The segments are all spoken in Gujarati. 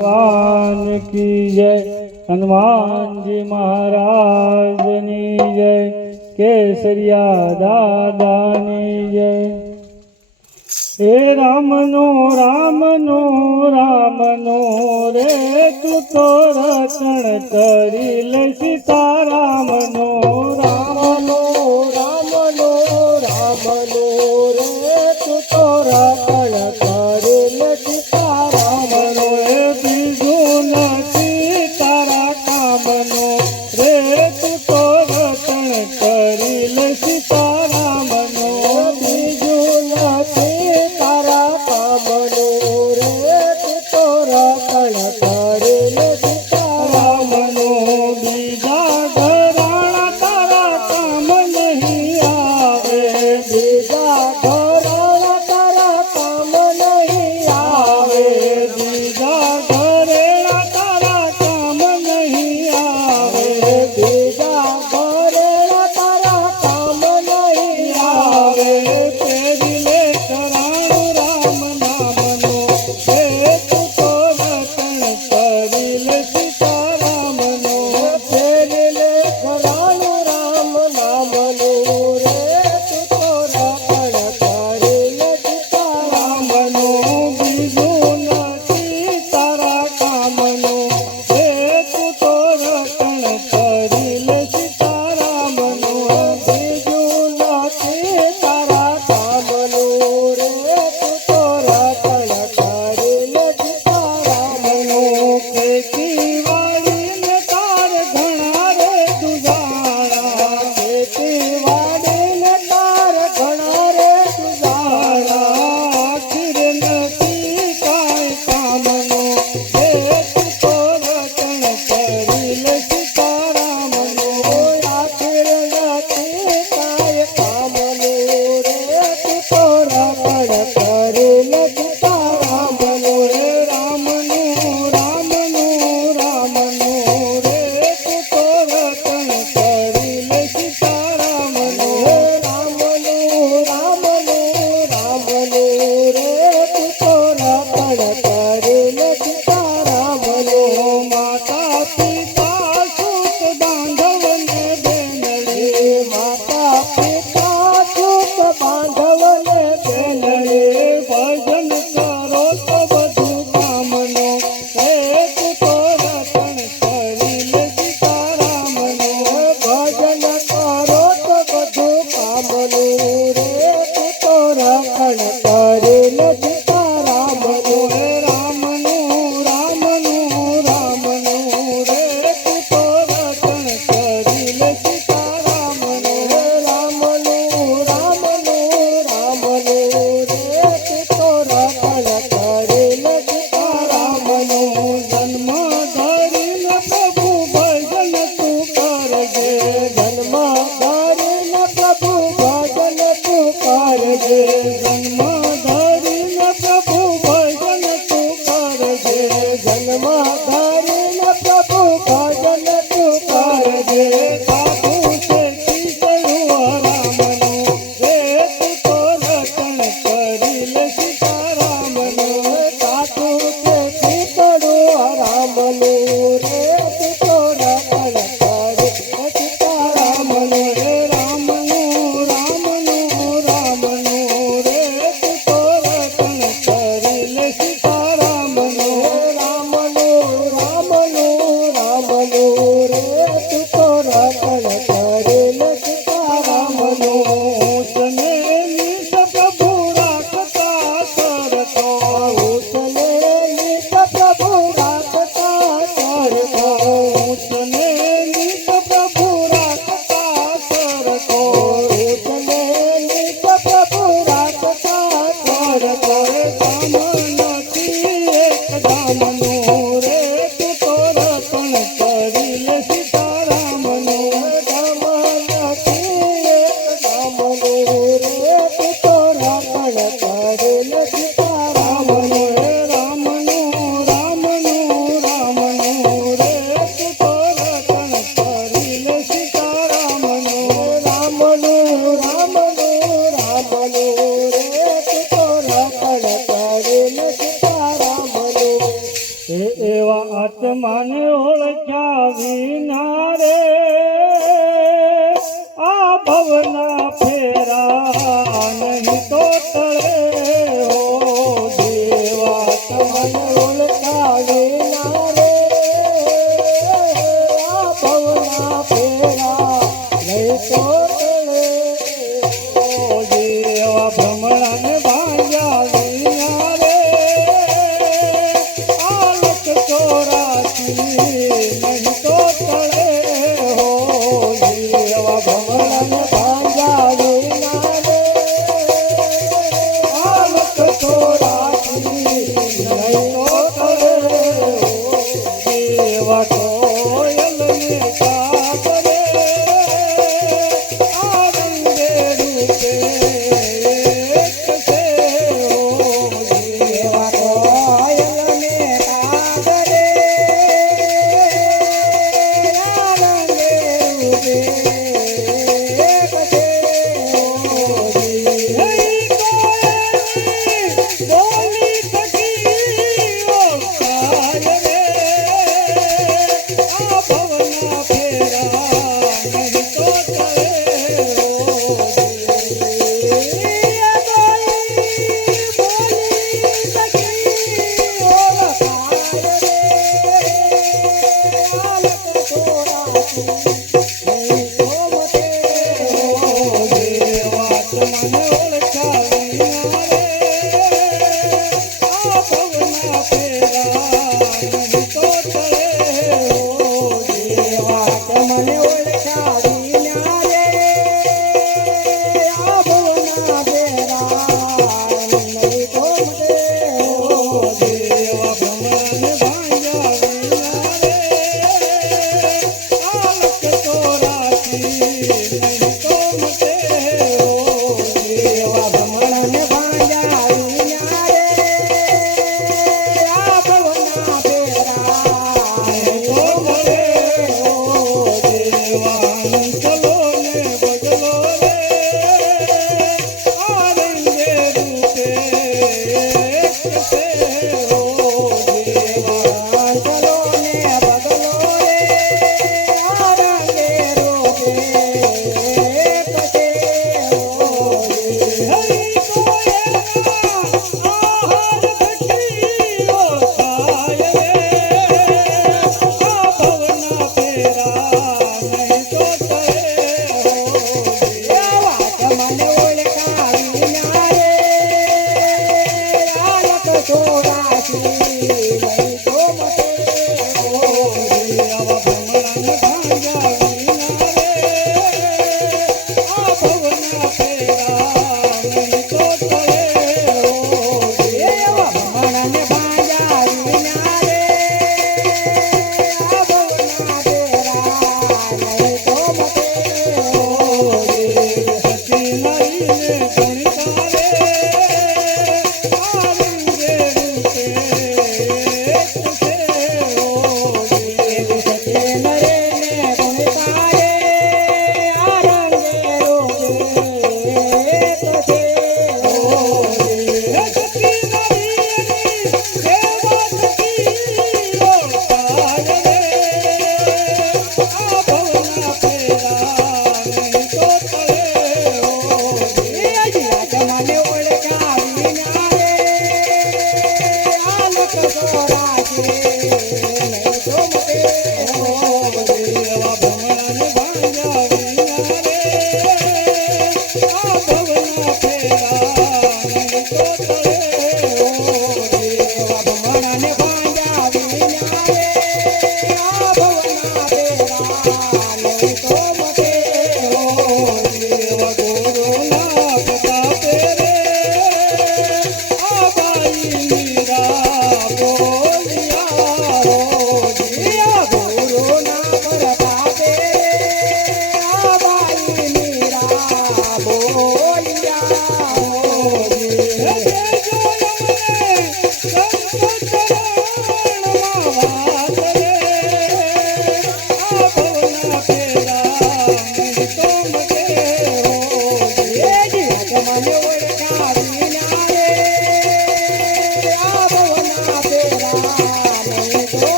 ભગવાન કી જય હનુમાનજી મહારાજની જય કેસરિયા દાદાની જય હે રામનો રામનો રામનો રે તું તો રચણ કરી લે સીતારામનો રામ ಮಕ್ಕಳ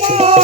Oh.